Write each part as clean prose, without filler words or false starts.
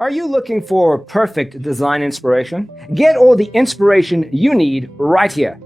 Are you looking for perfect design inspiration? Get all the inspiration you need right here.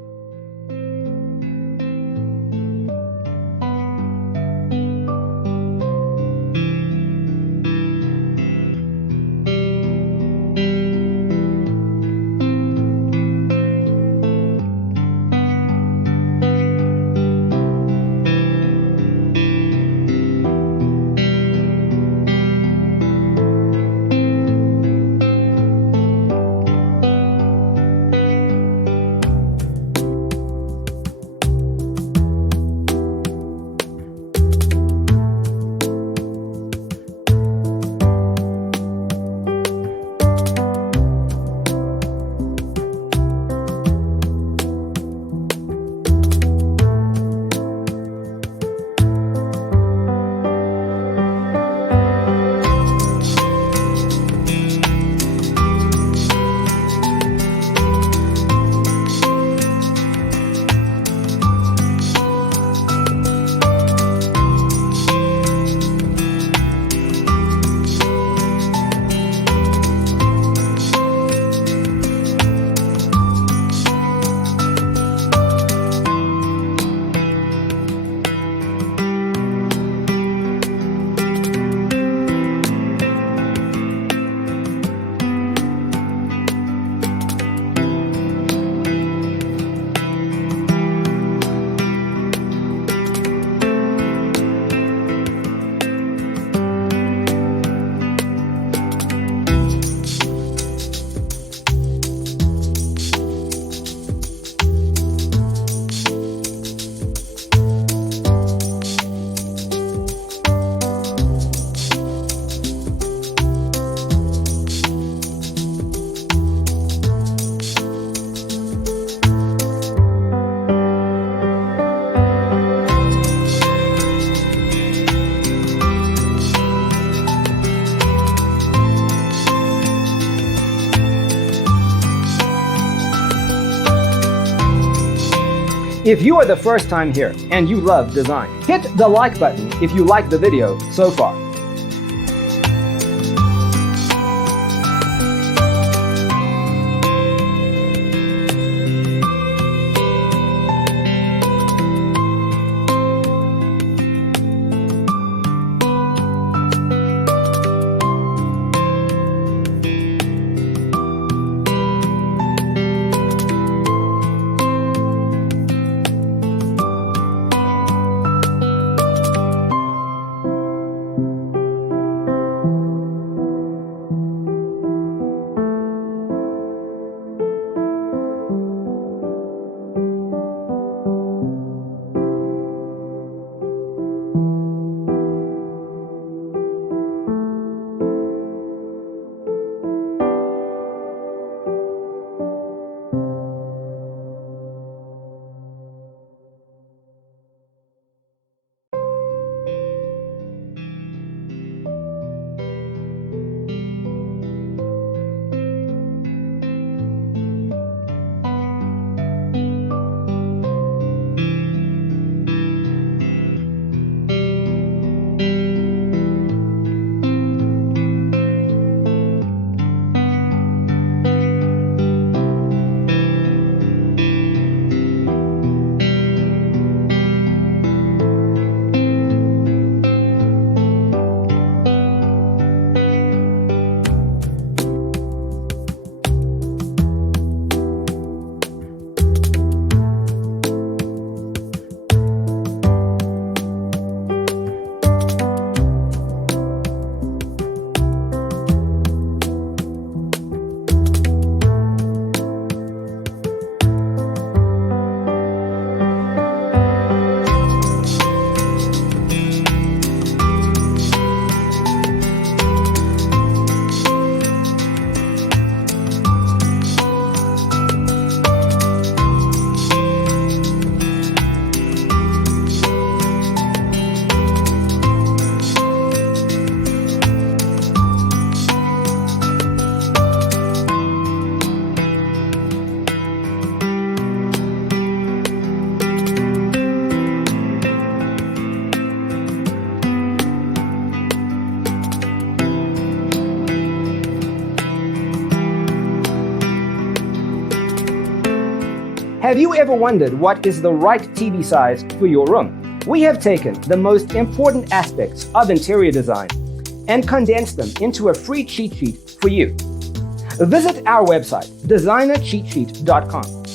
If you are the first time here and you love design, hit the like button if you like the video so far. Have you ever wondered what is the right TV size for your room? We have taken the most important aspects of interior design and condensed them into a free cheat sheet for you. Visit our website, designercheatsheet.com.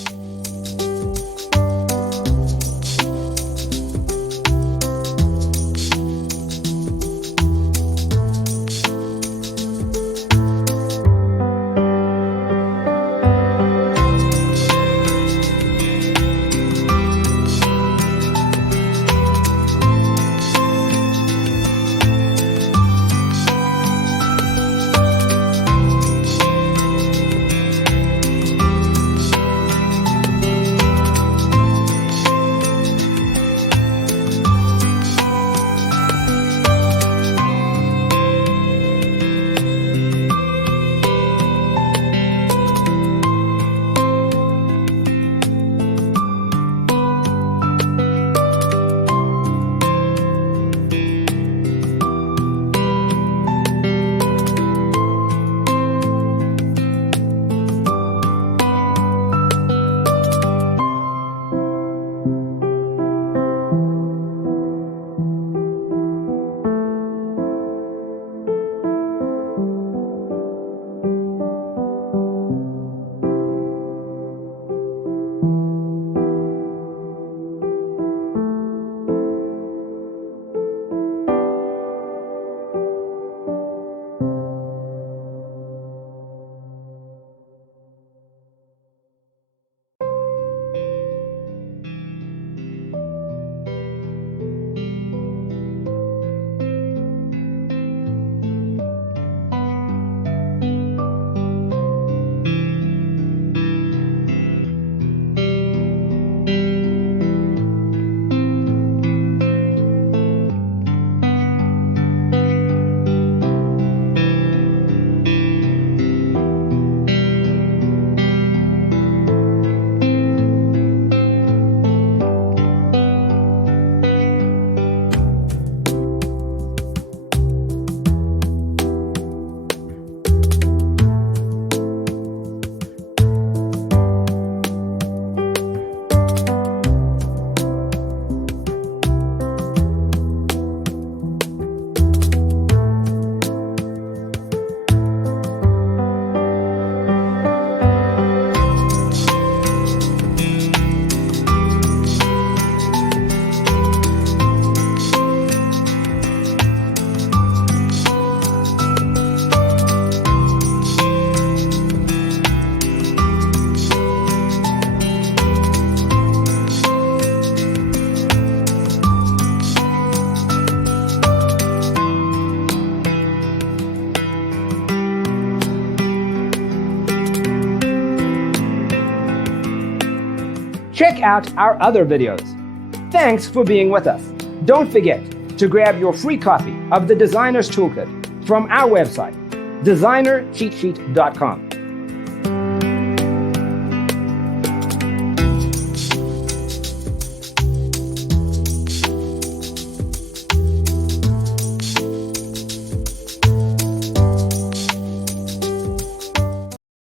Check out our other videos. Thanks for being with us. Don't forget to grab your free copy of the Designer's Toolkit from our website, designercheatsheet.com.